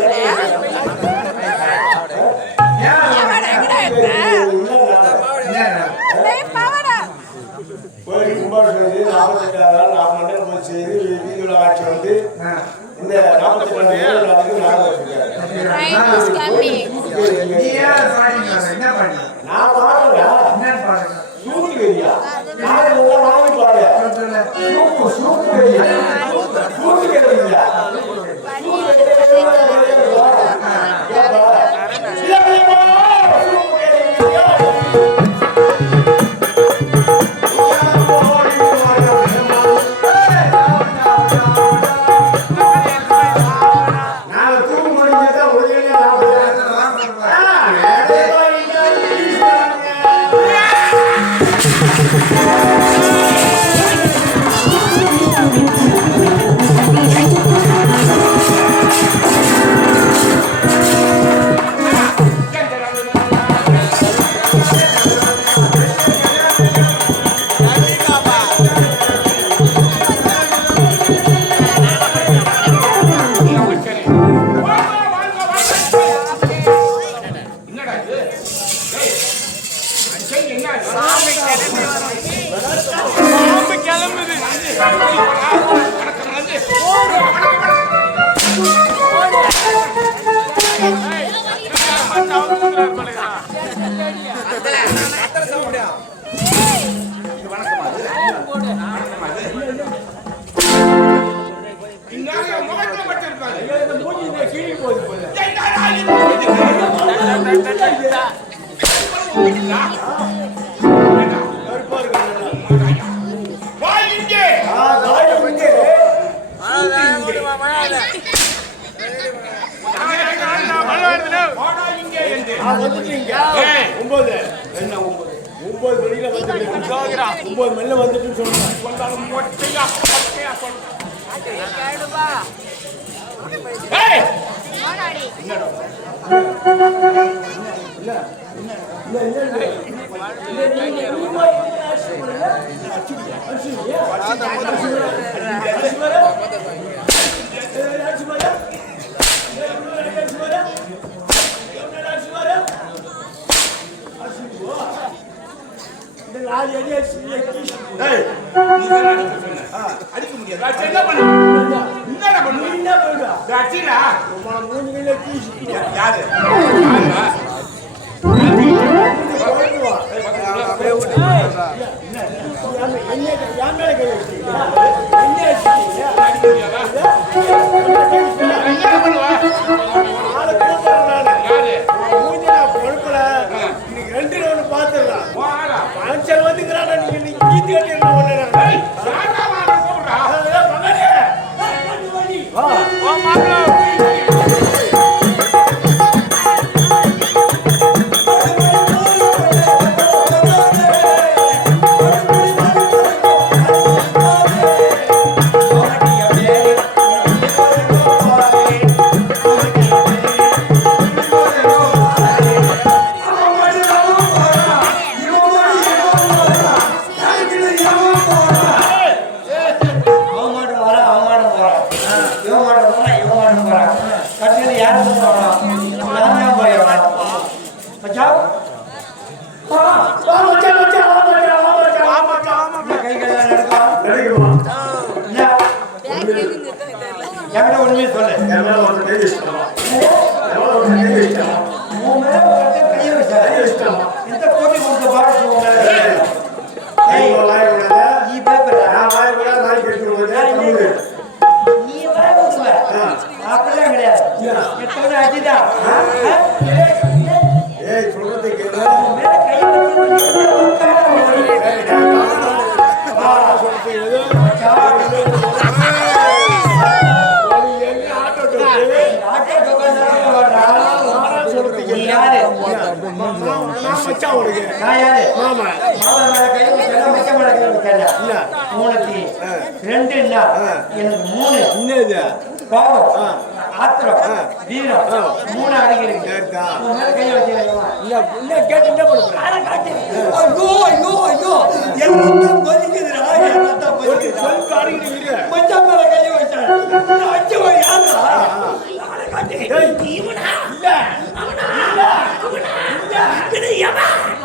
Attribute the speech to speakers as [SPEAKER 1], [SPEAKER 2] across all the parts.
[SPEAKER 1] Yeah. வந்துட்டீங்க
[SPEAKER 2] ஒன்பது என்ன ஒன்பது ஒன்பது மணியில வந்துட்டு
[SPEAKER 1] நாலு அடி அடிக்க முடியாது என்ன பண்ண என்ன பண்ணு என்ன பண்ணுவா
[SPEAKER 2] அடிச்சா மூணு கிலோ கீசி யாரு? ரெண்டு ரவுண்ட் பாத்துடலாம் மாமா. நான் மச்சான்
[SPEAKER 1] உனக்கு.
[SPEAKER 2] நான் யாரு?
[SPEAKER 1] மாமா.
[SPEAKER 2] மாமா மேல கை வச்சா மச்சான் மேல கை வச்சாடா
[SPEAKER 1] இல்ல.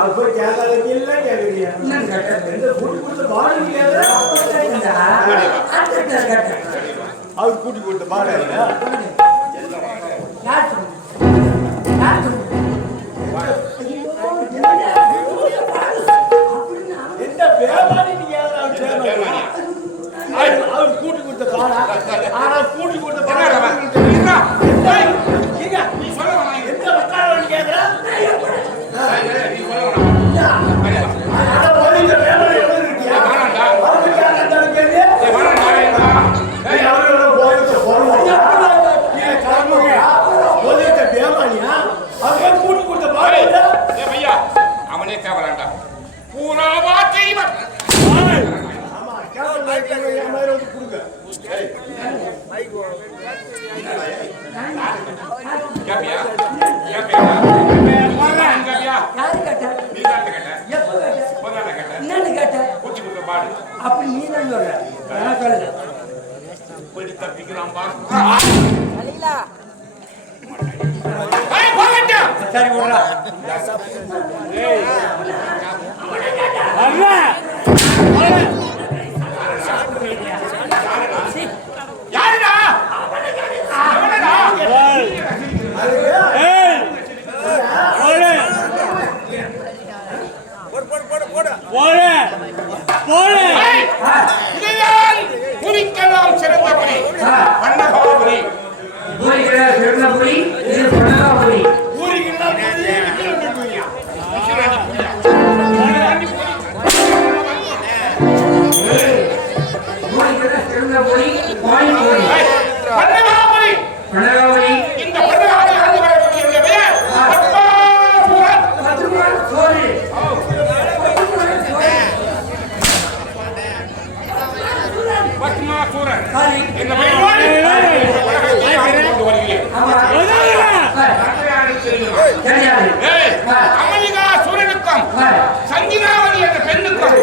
[SPEAKER 3] அப்ப கேட்காதீங்கல்லாம்
[SPEAKER 2] கேட்கறியா
[SPEAKER 3] அவர் கூட்டி போட்டு பாட என்ன பேமாரி நீ அவர் கூட்டி கொடுத்த பாடா ஆனா கூட்டி கொடுத்த எது கேட்ட?
[SPEAKER 1] ஊட்டி விட்டு பாடு.
[SPEAKER 2] அப்படி நீ தான் சொல்ற. நான் சொல்லல.
[SPEAKER 1] போய் தப்பிக்கலாம் பா அலீலா
[SPEAKER 2] சரி
[SPEAKER 1] ஓடுடா அமெரிக்கா
[SPEAKER 2] சூரியனுக்கும்
[SPEAKER 1] சங்கீதாவதி என்ற பெண்ணுக்கும்